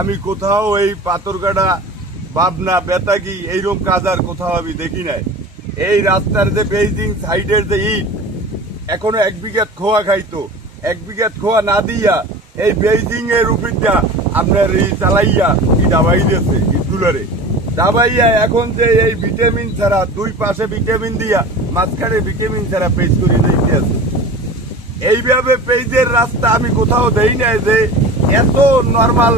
আমি কোথাও এই পাথরঘাটা পাবনা বেতাগি এইরকম কাজ আর কোথাও আমি দেখি নাই। এই রাস্তার যে বেইজিং সাইডের যে ইট এখনো 1 বিঘা খোয়া খাইতো, 1 বিঘা খোয়া না দিয়া এই বেইজিং এর উপরটা আপনার এই চালাইয়া কি ডাবাই দিয়েছে ইটগুলোরে ডাবাইয়া। এখন যে এই ভিটামিন ছাড়া 2 পাশে ভিটামিন দিয়া মাঝখানে ভিটামিন ছাড়া পেজ করে দিতে আছে। এইভাবে পেজের রাস্তা আমি কোথাও দেই নাই যে এত নর্মাল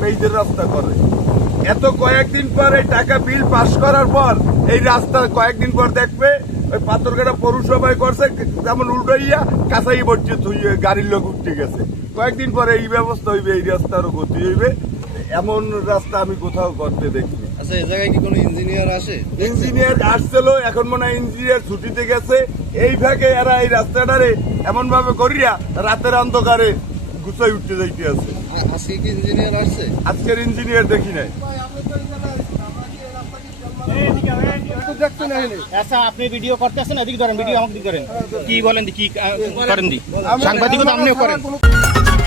পেজের রাস্তা করে। এত কয়েকদিন পর এই টাকা বিল পাস করার পর এই রাস্তা কয়েকদিন পর দেখবে ওই পাথরঘাটা পৌরসভায় করছে যেমন উল্টাইয়া কাঁচাই বসছে গাড়ির লোক উঠতে গেছে। কয়েকদিন পরে এই ব্যবস্থা হইবে, এই রাস্তারও গতি হইবে। এমন রাস্তা আমি কোথাও করতে দেখিনি। আচ্ছা, এই জায়গায় কি কোনো ইঞ্জিনিয়ার আসে? ইঞ্জিনিয়ার আসছিল, এখন মনে হয় ইঞ্জিনিয়ার ছুটিতে গেছে। এই ভাগে এরা এই রাস্তাটারে এমন ভাবে করিয়া রাতের অন্ধকারে গুছাই উঠতে যাইতে আছে। আজকে কি ইঞ্জিনিয়ার আসছে? আজকের ইঞ্জিনিয়ার দেখি নাই। আচ্ছা, আপনি ভিডিও করতেছেন, এদিকে ধরেন, ভিডিও আমাকে দিকে করেন। কি বলেন, কি করেন দি সাংবাদিকতা আপনিও করেন।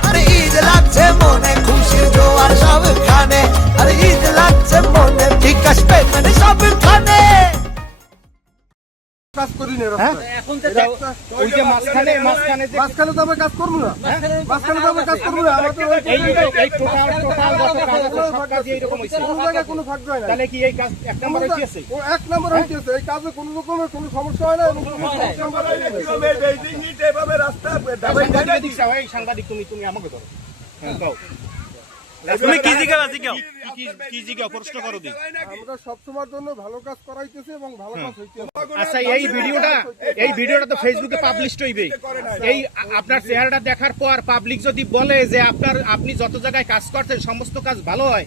আরে ঈদ লাগছে মনে, খুশির জোয়ার সবখানে। আরে ঈদ লাগছে মনে, বিকাশ পেমেন্ট সবখানে। কাজ করি না এখন তো ওই যে মাঝখানে তো আমরা কাজ করবো না, মাঝখানে তো আমরা কাজ করবো না। আমাদের এই টোটাল যত কাজ আছে সব কাজই এরকম হইছে। কোনো জায়গায় কোনো ফাঁক যায় না। তাহলে কি এই কাজ এক নাম্বার হইছে? ও 1 নম্বর হইতেছে। এই কাজে কোনো রকমের কোনো সমস্যা হয় না এবং কোনো সমস্যা হয় না। এই সাংবাদিক তুমি আমাকে ধরো। হ্যাঁ, দাও। তুমি কি জিজ্ঞাসা কি জিজ্ঞাসা প্রশ্ন করো দি। আমরা সবসময়ের জন্য ভালো কাজ করাইতেছি এবং ভালো কাজ হইতেছে। আচ্ছা, এই ভিডিওটা তো ফেসবুকে পাবলিশ হইবে। এই আপনার চেহারাটা দেখার পর পাবলিক যদি বলে যে আপনি যত জায়গায় কাজ করছেন সমস্ত কাজ ভালো হয়,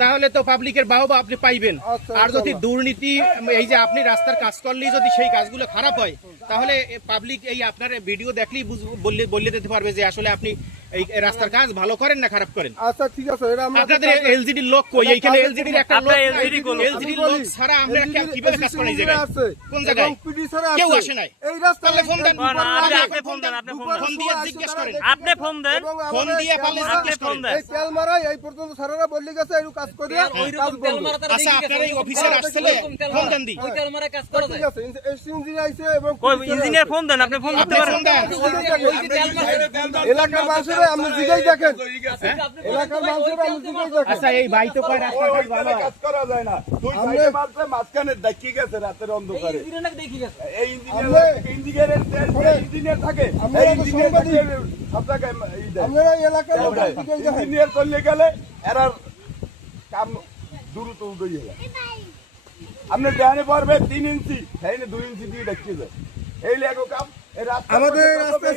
তাহলে তো পাবলিকের বাহবা আপনি পাইবেন। আর যদি দুর্নীতি, এই যে আপনি রাস্তার কাজ করলেই যদি সেই কাজগুলো খারাপ হয়, তাহলে পাবলিক এই আপনার ভিডিও দেখলেই বলে দিতে পারবে যে আসলে আপনি এই রাস্তার কাজ ভালো করেন না খারাপ করেন। আচ্ছা, ঠিক আছে। এটা আমরা আপনাদের এলজিডি লোক কই? এইখানে এলজিডির একটা লোক, এলজিডি লোক ছাড়া আমরা কিভাবে কাজ করি? এই জায়গায় কোন জায়গায় কেউ আসে নাই। এই রাস্তায় ফোন দেন, আপনি ফোন দেন, ফোন দিয়ে জিজ্ঞেস করেন। আপনি ফোন দেন, ফোন দিয়ে পারলে জিজ্ঞেস করেন। এই তেল মারাই এই পর্যন্ত স্যারেরা বলে গেছে এই কাজ করে কাজ বন্ধ। আচ্ছা, আপনার এই অফিসার আসলে ফোন দেন দি। ঠিক আছে, ইঞ্জিনিয়ার আইছে এবং ইঞ্জিনিয়ার ফোন দেন, আপনি ফোন করতে পারেন। এলাকার মানুষেরা আপনি জিগাই দেখেন, এলাকার মানুষেরা আপনি জিগাই দেখেন। আচ্ছা, এই ভাই তো কয় রাস্তার কাজ ভালো হয়। কাজ করা যায় না। দুই সাইডে মারছে, মাঝখানে দেখি গেছে রাতের অন্ধকারে। এই ইঞ্জিনিয়ারের ইঞ্জিনিয়ার থাকে, এই ইঞ্জিনিয়ার সব জায়গায় আপনারা এই এলাকার লোক জিগাই দেখেন। ইঞ্জিনিয়ার চলে গেলে এরা কাম দ্রুত উঠে যায়। আপনি দেখানে পারবে 3 ইঞ্চি, হ্যাঁ 2 ইঞ্চি দিয়ে দেখতে যায়। এই লেগো কাম। আমাদের রাস্তায়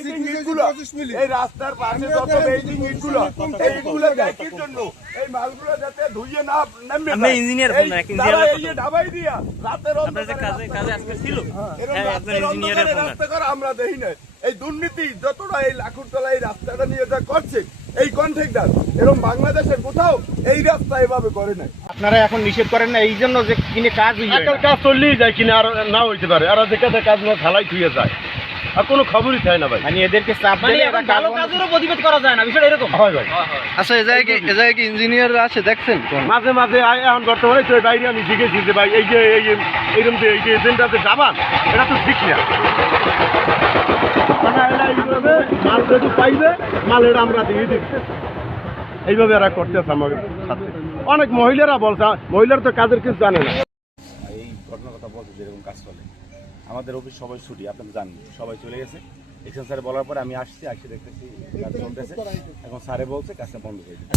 এই রাস্তার পাশে যত বেইজিং ইটগুলো, এইগুলো দেখার জন্য এই মালগুলো যাতে ধুইয়ে না নামে। আপনি ইঞ্জিনিয়ার ফোন দেন, ইঞ্জিনিয়ার এই ডাবাই দিয়া রাতের আপনার যে কাজে আজকে ছিল, হ্যাঁ একজন রাতের ইঞ্জিনিয়ারের ফোন দেন। রাস্তা করা আমরা দেখি না। এই দুর্নীতি যতটা এই লাখুরতলা এই রাস্তাটা নিয়ে যা করছে এই কন্ট্রাক্টর, এরকম বাংলাদেশের কোথাও এই রাস্তা এভাবে করে নাই। আপনারা এখন নিষেধ করেন না এই জন্য যে কিনে কাজ কাজ চললেই যায় কিনা আর না হইতে পারে। আর যে কাজ না থালাই থুয়ে যায়, আর কোনো খবরই থাকে না ভাই। মানে এদেরকে চাপ দিলে এরা ভালো কাজেরও প্রতিবাদ করা যায় না, বিষয়টা এরকম হয় ভাই। আচ্ছা, এই জায়গায় কি ইঞ্জিনিয়ার আসে দেখছেন? মাঝে মাঝে এখন বর্তমানে তো বাইরে আমি জিজ্ঞেস যে ভাই এই যে এইরকম যে এই যে এজেন্টটা যাবান, এটা তো ঠিক না। মানে এরা এইভাবে মাল যেহেতু পাইবে, মাল এটা আমরা দিয়ে দিচ্ছি, এইভাবে এরা করতেছে আমাদের সাথে। অনেক মহিলারা বলছে, মহিলারা তো কাজের কিছু জানে না। এই ঘটনার কথা বলতে যেরকম কাজ চলে, আমাদের অফিস সবাই ছুটি, আপনারা জানেন, সবাই চলে গেছে। এক্সেন স্যারে বলার পরে আমি আসছি, দেখতেছি কাজ চলতেছে। এখন স্যারে বলছে কাজটা বন্ধ হয়ে যাবে।